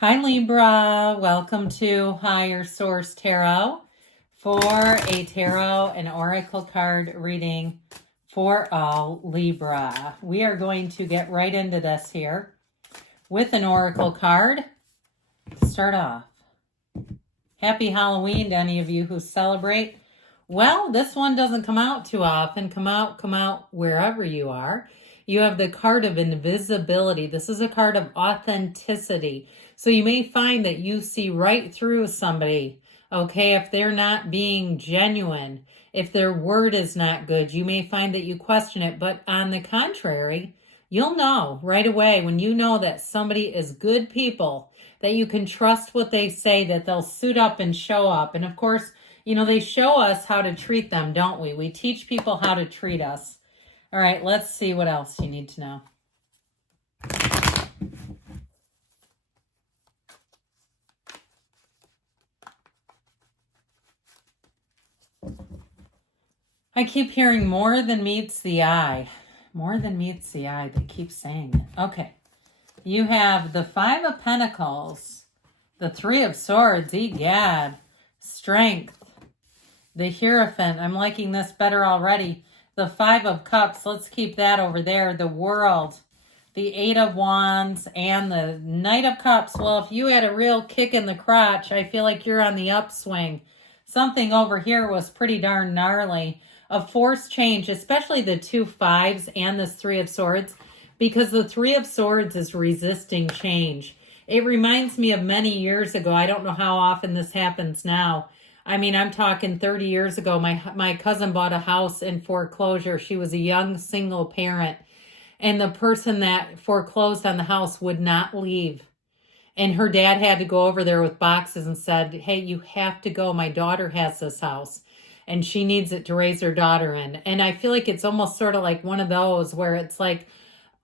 Hi Libra, welcome to Higher Source Tarot for a tarot and oracle card reading for all Libra. We are going to get right into this here with an oracle card to start off. Happy Halloween to any of you who celebrate. Well, this one doesn't come out too often. Come out wherever you are. You have the card of invisibility. This is a card of authenticity. So you may find that you see right through somebody, okay? If they're not being genuine, if their word is not good, you may find that you question it. But on the contrary, you'll know right away when you know that somebody is good people, that you can trust what they say, that they'll suit up and show up. And of course, you know, they show us how to treat them, don't we? We teach people how to treat us. All right, let's see what else you need to know. I keep hearing more than meets the eye. More than meets the eye. They keep saying it. Okay. You have the Five of Pentacles, the Three of Swords, egad, Strength, the Hierophant. I'm liking this better already. The Five of Cups, let's keep that over there. The World, the Eight of Wands, and the Knight of Cups. Well, if you had a real kick in the crotch, I feel like you're on the upswing. Something over here was pretty darn gnarly. A forced change, especially the two fives and this Three of Swords, because the Three of Swords is resisting change. It reminds me of many years ago. I don't know how often this happens now. I mean, I'm talking 30 years ago. My cousin bought a house in foreclosure. She was a young single parent, and the person that foreclosed on the house would not leave. And her dad had to go over there with boxes and said, hey, you have to go. My daughter has this house and she needs it to raise her daughter in. And I feel like it's almost sort of like one of those where it's like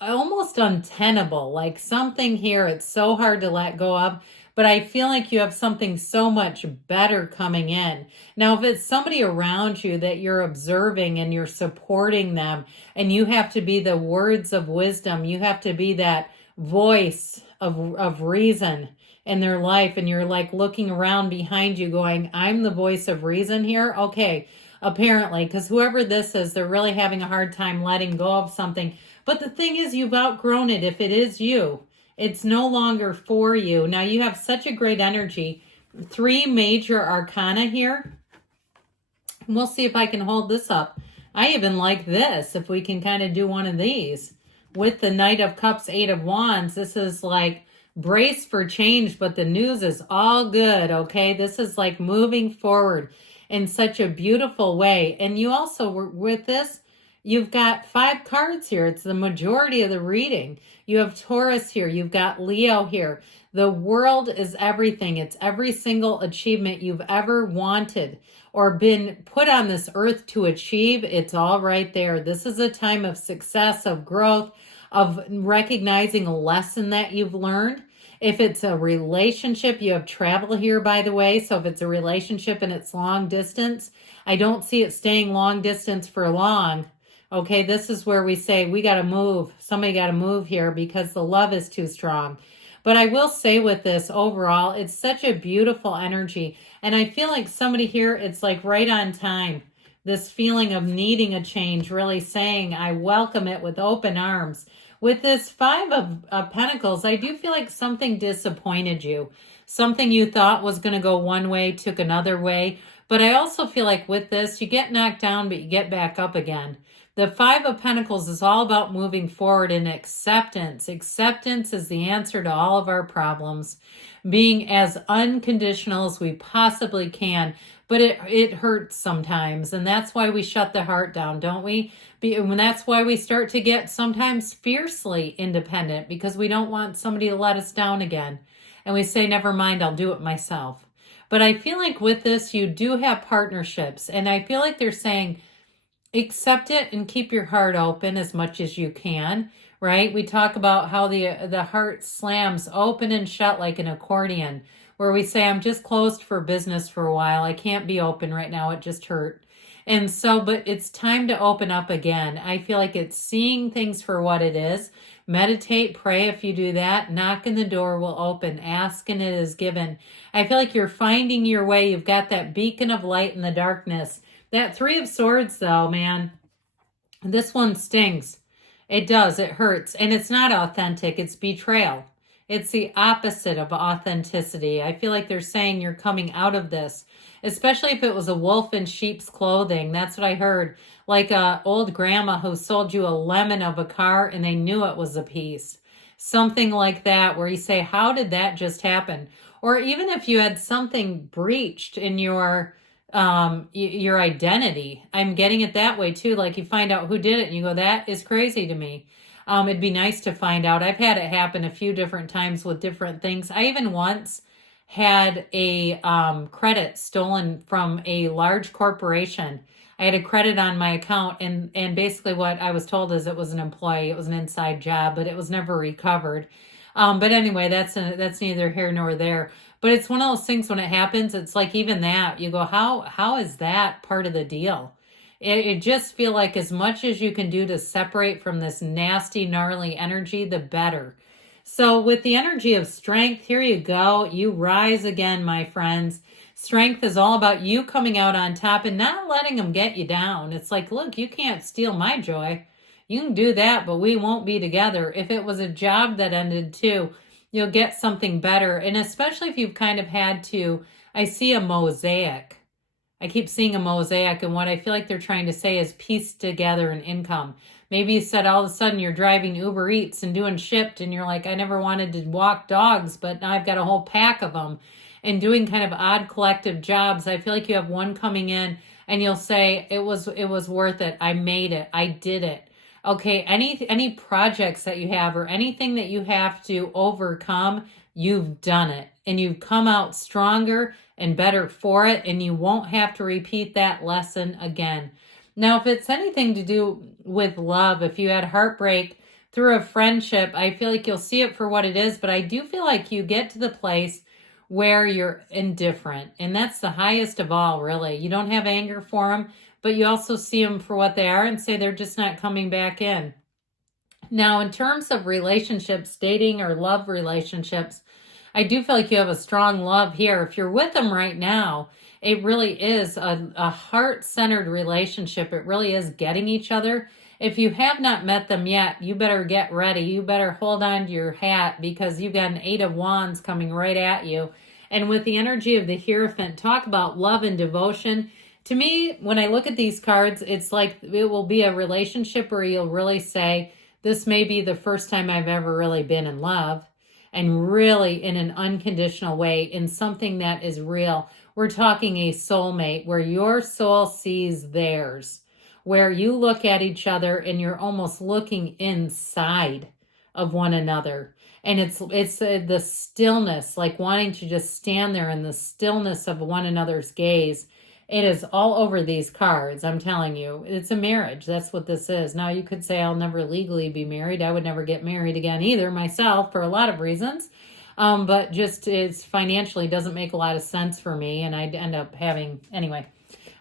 almost untenable, like something here, it's so hard to let go of. But I feel like you have something so much better coming in. Now, if it's somebody around you that you're observing and you're supporting them, and you have to be the words of wisdom, you have to be that voice of reason in their life, and you're like looking around behind you going, I'm the voice of reason here. Okay, apparently, because whoever this is, they're really having a hard time letting go of something. But the thing is, you've outgrown it. If it is you, it's no longer for you. Now, you have such a great energy. Three major arcana here. We'll see if I can hold this up. I even like this, if we can kind of do one of these. With the Knight of Cups, Eight of Wands, this is like brace for change, but the news is all good, okay? This is like moving forward in such a beautiful way. And you also, with this, you've got 5 cards here. It's the majority of the reading. You have Taurus here. You've got Leo here. The world is everything. It's every single achievement you've ever wanted or been put on this earth to achieve. It's all right there. This is a time of success, of growth, of recognizing a lesson that you've learned. If it's a relationship, you have travel here, by the way. So if it's a relationship and it's long distance, I don't see it staying long distance for long. Okay, this is where we say we got to move. Somebody got to move here because the love is too strong. But I will say with this overall, it's such a beautiful energy. And I feel like somebody here, it's like right on time. This feeling of needing a change, really saying, I welcome it with open arms. With this Five of Pentacles, I do feel like something disappointed you. Something you thought was going to go one way, took another way. But I also feel like with this, you get knocked down, but you get back up again. The Five of Pentacles is all about moving forward in acceptance. Acceptance is the answer to all of our problems. Being as unconditional as we possibly can. But it hurts sometimes. And that's why we shut the heart down, don't we? And that's why we start to get sometimes fiercely independent. Because we don't want somebody to let us down again. And we say, never mind, I'll do it myself. But I feel like with this, you do have partnerships. And I feel like they're saying, accept it and keep your heart open as much as you can, right? We talk about how the heart slams open and shut like an accordion, where we say, I'm just closed for business for a while. I can't be open right now. It just hurt. And so, but it's time to open up again. I feel like it's seeing things for what it is, Meditate, pray if you do that. Knock and the door will open. Ask and it is given. I feel like you're finding your way. You've got that beacon of light in the darkness. That Three of Swords, though, man, this one stings. It does. It hurts. And it's not authentic. It's betrayal. It's the opposite of authenticity. I feel like they're saying you're coming out of this, especially if it was a wolf in sheep's clothing. That's what I heard. Like a old grandma who sold you a lemon of a car and they knew it was a piece. Something like that, where you say, how did that just happen? Or even if you had something breached in your identity. I'm getting it that way too. Like you find out who did it and you go, that is crazy to me. It'd be nice to find out. I've had it happen a few different times with different things. I even once had a credit stolen from a large corporation. I had a credit on my account, and basically what I was told is it was an employee. It was an inside job, but it was never recovered. But anyway, that's neither here nor there. But it's one of those things when it happens, it's like even that, you go, how is that part of the deal? It just feel like as much as you can do to separate from this nasty, gnarly energy, the better. So with the energy of strength, here you go. You rise again, my friends. Strength is all about you coming out on top and not letting them get you down. It's like, look, you can't steal my joy. You can do that, but we won't be together. If it was a job that ended too, you'll get something better. And especially if you've kind of had to, I see a mosaic. I keep seeing a mosaic, and what I feel like they're trying to say is piece together an income. Maybe you said all of a sudden you're driving Uber Eats and doing Shipt, and you're like, I never wanted to walk dogs, but now I've got a whole pack of them, and doing kind of odd collective jobs. I feel like you have one coming in, and you'll say, it was worth it. I made it. I did it. Okay, any projects that you have or anything that you have to overcome, you've done it, and you've come out stronger and better for it, and you won't have to repeat that lesson again. Now, if it's anything to do with love, if you had heartbreak through a friendship, I feel like you'll see it for what it is, but I do feel like you get to the place where you're indifferent, and that's the highest of all, really. You don't have anger for them, but you also see them for what they are and say they're just not coming back in. Now, in terms of relationships, dating or love relationships, I do feel like you have a strong love here. If you're with them right now, it really is a heart-centered relationship. It really is getting each other. If you have not met them yet, you better get ready. You better hold on to your hat because you've got an 8 of Wands coming right at you. And with the energy of the Hierophant, talk about love and devotion. To me, when I look at these cards, it's like it will be a relationship where you'll really say, this may be the first time I've ever really been in love, and really in an unconditional way, in something that is real. We're talking a soulmate where your soul sees theirs, where you look at each other and you're almost looking inside of one another. And it's the stillness, like wanting to just stand there in the stillness of one another's gaze. It is all over these cards, I'm telling you. It's a marriage. That's what this is. Now, you could say I'll never legally be married. I would never get married again either myself for a lot of reasons. But just it's financially doesn't make a lot of sense for me. And I'd end up having, anyway,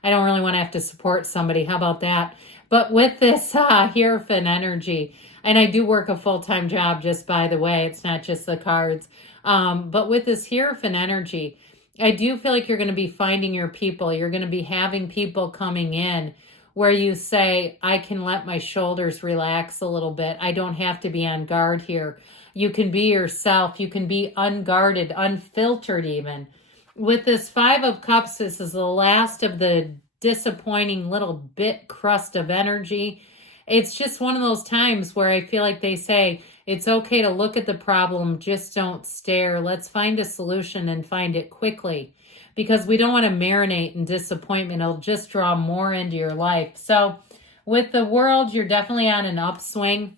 I don't really want to have to support somebody. How about that? But with this Hierophant energy, and I do work a full-time job, just by the way, it's not just the cards. But with this Hierophant energy, I do feel like you're going to be finding your people. You're going to be having people coming in where you say, I can let my shoulders relax a little bit. I don't have to be on guard here. You can be yourself. You can be unguarded, unfiltered even. With this 5 of Cups, this is the last of the disappointing little bit crust of energy. It's just one of those times where I feel like they say, it's okay to look at the problem, just don't stare. Let's find a solution and find it quickly, because we don't want to marinate in disappointment. It'll just draw more into your life. So with the World, you're definitely on an upswing.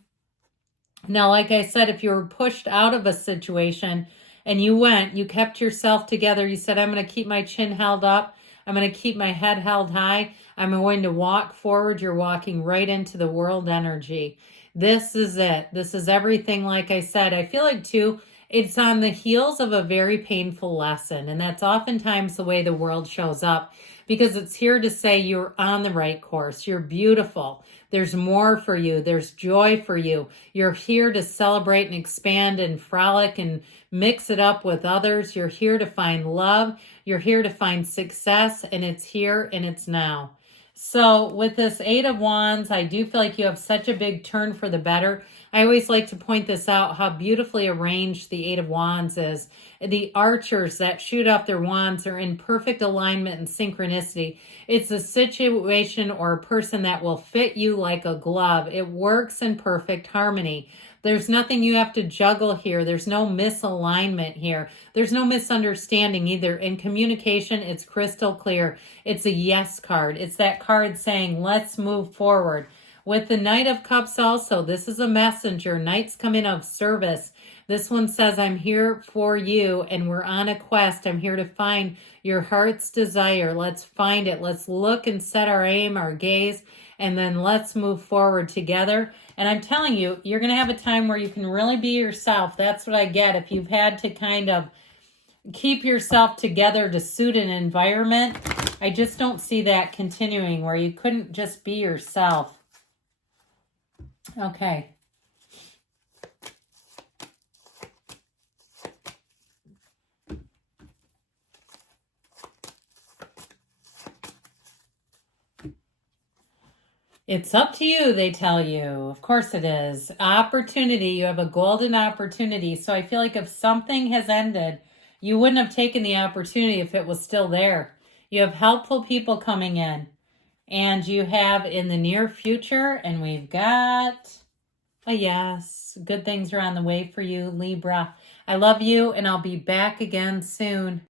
Now, like I said, if you were pushed out of a situation and you kept yourself together, you said, I'm going to keep my chin held up. I'm going to keep my head held high. I'm going to walk forward. You're walking right into the World energy. This is it. This is everything. Like I said, I feel like too, it's on the heels of a very painful lesson. And that's oftentimes the way the World shows up, because it's here to say you're on the right course. You're beautiful. There's more for you. There's joy for you. You're here to celebrate and expand and frolic and mix it up with others. You're here to find love. You're here to find success, and it's here and it's now. So with this Eight of Wands, I do feel like you have such a big turn for the better. I always like to point this out, how beautifully arranged the Eight of Wands is. The archers that shoot off their wands are in perfect alignment and synchronicity. It's a situation or a person that will fit you like a glove. It works in perfect harmony. There's nothing you have to juggle here. There's no misalignment here. There's no misunderstanding either. In communication, it's crystal clear. It's a yes card. It's that card saying, let's move forward. With the Knight of Cups also, this is a messenger. Knights come in of service. This one says, I'm here for you, and we're on a quest. I'm here to find your heart's desire. Let's find it. Let's look and set our aim, our gaze, and then let's move forward together. And I'm telling you, you're going to have a time where you can really be yourself. That's what I get. If you've had to kind of keep yourself together to suit an environment, I just don't see that continuing where you couldn't just be yourself. Okay. It's up to you, they tell you. Of course it is. Opportunity. You have a golden opportunity. So I feel like if something has ended, you wouldn't have taken the opportunity if it was still there. You have helpful people coming in. And you have in the near future, and we've got a yes. Good things are on the way for you, Libra. I love you, and I'll be back again soon.